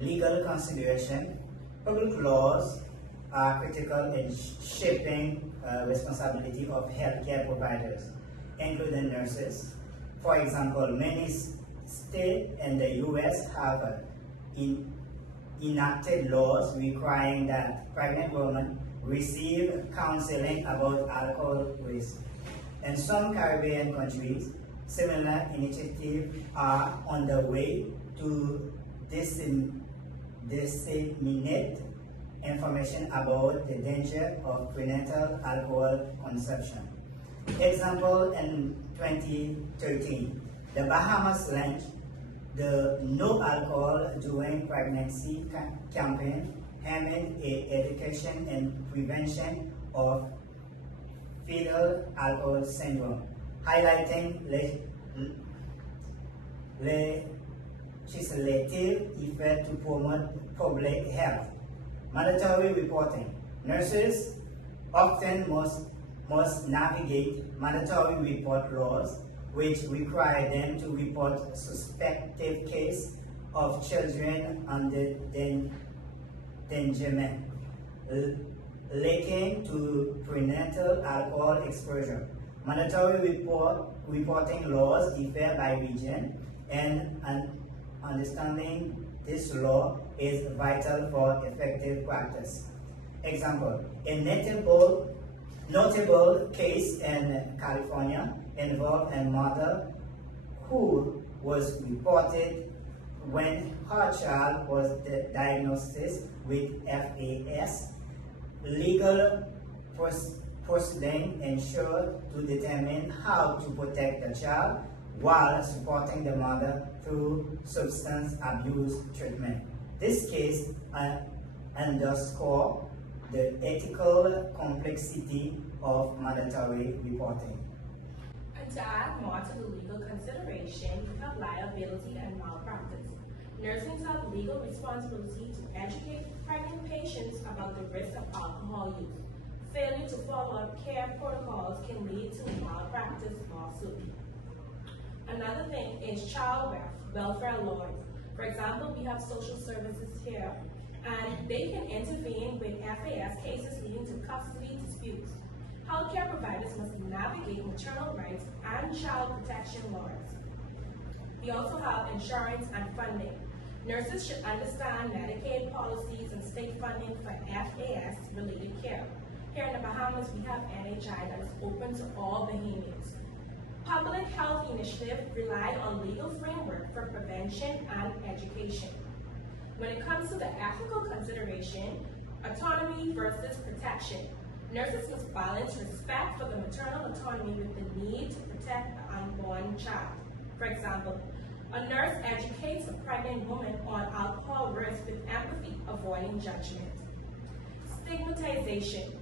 Legal consideration. Public laws are critical in shaping responsibility of healthcare providers, including nurses. For example, many states in the U.S. have enacted laws requiring that pregnant women receive counseling about alcohol risk. In some Caribbean countries, similar initiatives are on the way to disseminate information about the danger of prenatal alcohol consumption. Example, in 2013, the Bahamas launched the No Alcohol During Pregnancy campaign, aiming at education and prevention of fetal alcohol syndrome, highlighting legislative effort to promote public health. Mandatory reporting. Nurses often must navigate mandatory report laws, which require them to report suspected case of children under endangerment, linking to prenatal alcohol exposure. Mandatory reporting laws differ by region, and understanding this law is vital for effective practice. Example, a notable case in California involved a mother who was reported when her child was diagnosed with FAS. Legal proceedings ensured to determine how to protect the child while supporting the mother through substance abuse treatment. This case underscores the ethical complexity of mandatory reporting. And to add more to the legal consideration, we have liability and malpractice. Nursing have legal responsibility to educate pregnant patients about the risk of alcohol use. Failing to follow up care protocols can lead to malpractice lawsuit. Another thing is child welfare laws. For example, we have social services here, and they can intervene with FAS cases leading to custody disputes. Healthcare providers must navigate maternal rights and child protection laws. We also have insurance and funding. Nurses should understand Medicaid policies and state funding for FAS-related care. Here in the Bahamas, we have NHI that is open to all Bahamians. Public health initiatives rely on legal framework for prevention and education. When it comes to the ethical consideration, autonomy versus protection, nurses must balance respect for the maternal autonomy with the need to protect the unborn child. For example, a nurse educates a pregnant woman on alcohol risk with empathy, avoiding judgment. Stigmatization.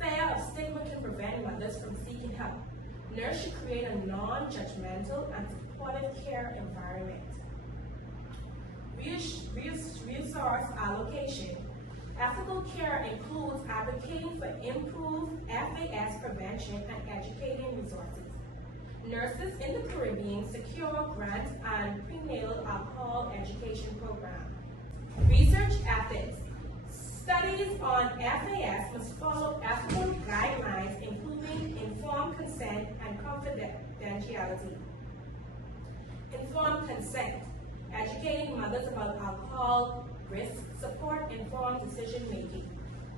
Fear of stigma can prevent mothers from seeking help. Nurse should create a non-judgmental and supportive care environment. Resource allocation. Ethical care includes advocating for improved FAS prevention and educating resources. Nurses in the Caribbean secure grants and prenatal alcohol education programs. Research ethics. Studies on FAS must follow ethical guidelines, including informed consent and confidentiality. Informed consent. Educating mothers about alcohol risk support informed decision making.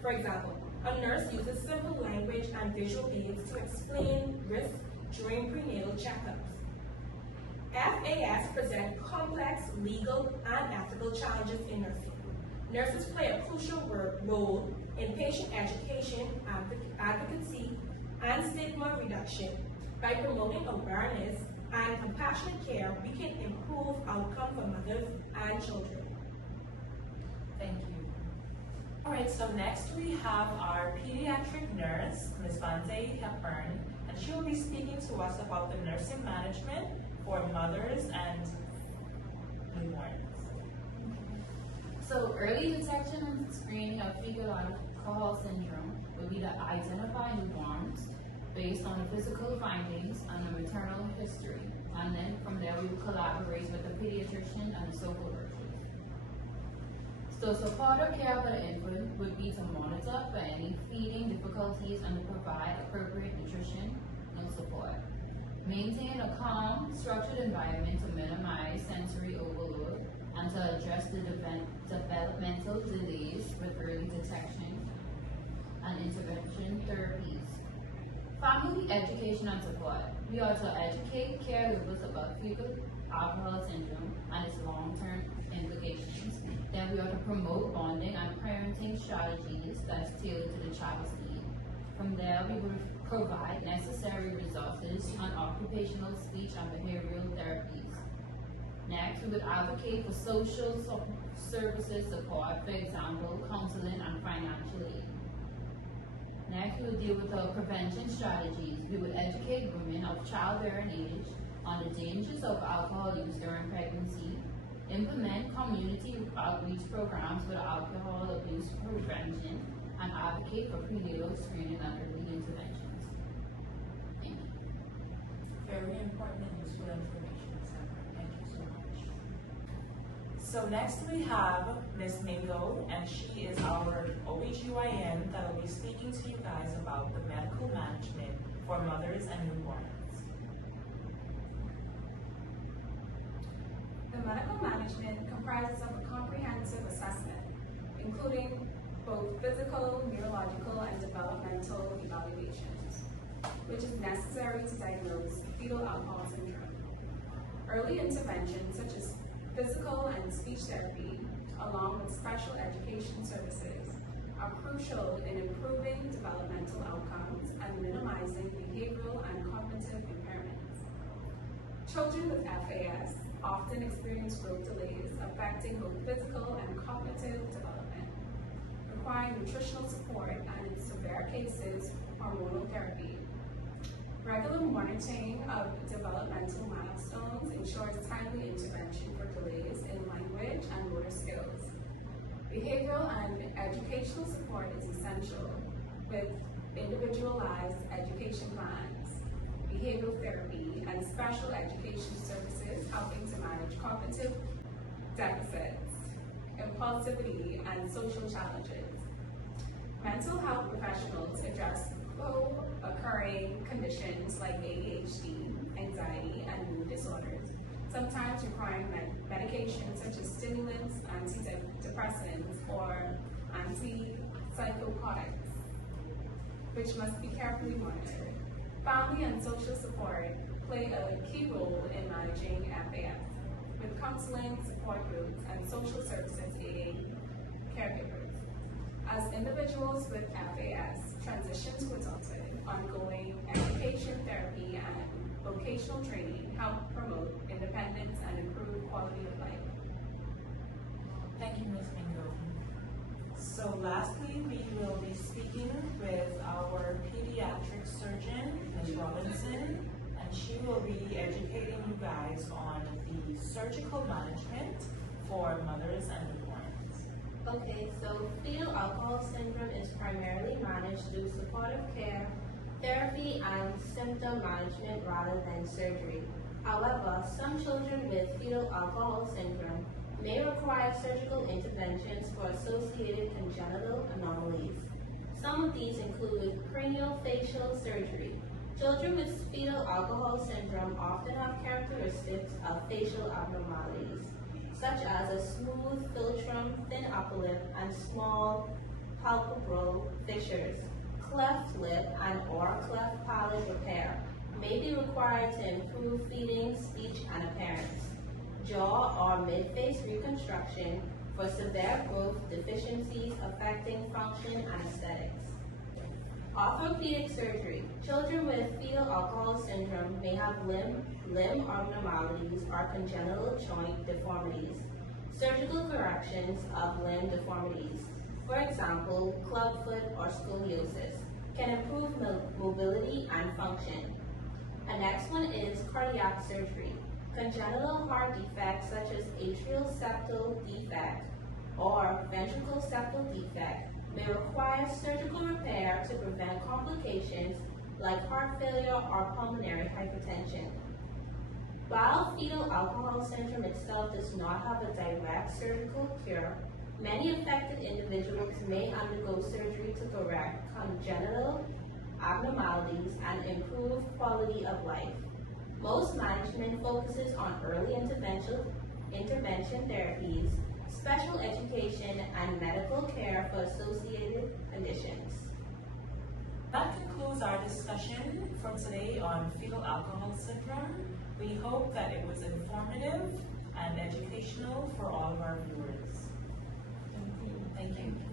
For example, a nurse uses simple language and visual aids to explain risks during prenatal checkups. FAS present complex legal and ethical challenges in nursing. Nurses play a crucial role in patient education, advocacy, and stigma reduction. By promoting awareness and compassionate care, we can improve outcomes for mothers and children. Thank you. All right, so next we have our pediatric nurse, Ms. Vante Hepburn, and she will be speaking to us about the nursing management for mothers and newborns. So early detection and screening of fetal alcohol syndrome would be to identify newborns based on the physical findings and the maternal history. And then from there we will collaborate with the pediatrician and the social workers. So supportive care for the infant would be to monitor for any feeding difficulties and to provide appropriate nutrition and support. Maintain a calm, structured environment to minimize sensory overload and to address the developmental delays with early detection and intervention therapies. Family education and support. We are to educate caregivers about fetal alcohol syndrome and its long-term implications. Then we are to promote bonding and parenting strategies that's tailored to the child's need. From there, we would provide necessary resources on occupational speech and behavioral therapies. Next, we would advocate for social services support, for example, counseling and financial aid. Next, we would deal with the prevention strategies. We would educate women of childbearing age on the dangers of alcohol use during pregnancy, implement community outreach programs for alcohol abuse prevention, and advocate for prenatal screening and early interventions. Thank you. Very important and useful information, Sarah. Thank you so much. So next we have Ms. Mingo, and she is our OBGYN that will be speaking to you guys about the medical management for mothers and newborns. The medical management comprises of a comprehensive assessment, including both physical, neurological, and developmental evaluations, which is necessary to diagnose fetal alcohol syndrome. Early interventions such as physical and speech therapy, along with special education services, are crucial in improving developmental outcomes and minimizing behavioral and cognitive impairments. Children with FAS often experience growth delays affecting both physical and cognitive development, requiring nutritional support and, in severe cases, hormonal therapy. Regular monitoring of developmental milestones ensures timely intervention for delays in language and motor skills. Behavioral and educational support is essential, with individualized education plans, behavioral therapy, and special education services helping to manage cognitive deficits, impulsivity, and social challenges. Mental health professionals address co-occurring conditions like ADHD, anxiety, and mood disorders, sometimes requiring medications such as stimulants, antidepressants, or antipsychotics, which must be carefully monitored. Family and social support play a key role in managing FAS, with counseling, support groups, and social services aiding caregivers. As individuals with FAS transition to adulthood, ongoing education, therapy, and vocational training help promote independence and improve quality of life. Thank you, Ms. Mingo. So lastly, we will be speaking with our pediatric surgeon, Ms. Robinson, and she will be educating you guys on the surgical management for mothers and newborns. Okay, so fetal alcohol syndrome is primarily managed through supportive care, therapy, and symptom management rather than surgery. However, some children with fetal alcohol syndrome may require surgical interventions for associated congenital anomalies. Some of these include craniofacial surgery. Children with fetal alcohol syndrome often have characteristics of facial abnormalities, such as a smooth philtrum, thin upper lip, and small palpebral fissures. Cleft lip and or cleft palate repair may be required to improve feeding, speech, and appearance. Jaw or mid-face reconstruction for severe growth deficiencies affecting function and aesthetics. Orthopedic surgery. Children with fetal alcohol syndrome may have limb abnormalities or congenital joint deformities. Surgical corrections of limb deformities, for example, clubfoot or scoliosis, can improve mobility and function. The next one is cardiac surgery. Congenital heart defects such as atrial septal defect or ventricle septal defect may require surgical repair to prevent complications like heart failure or pulmonary hypertension. While fetal alcohol syndrome itself does not have a direct surgical cure, Many affected individuals may undergo surgery to correct congenital abnormalities and improve quality of life. Most management focuses on early intervention therapies, special education, and medical care for associated conditions. That concludes our discussion for today on fetal alcohol syndrome. We hope that it was informative and educational for all of our viewers. Thank you.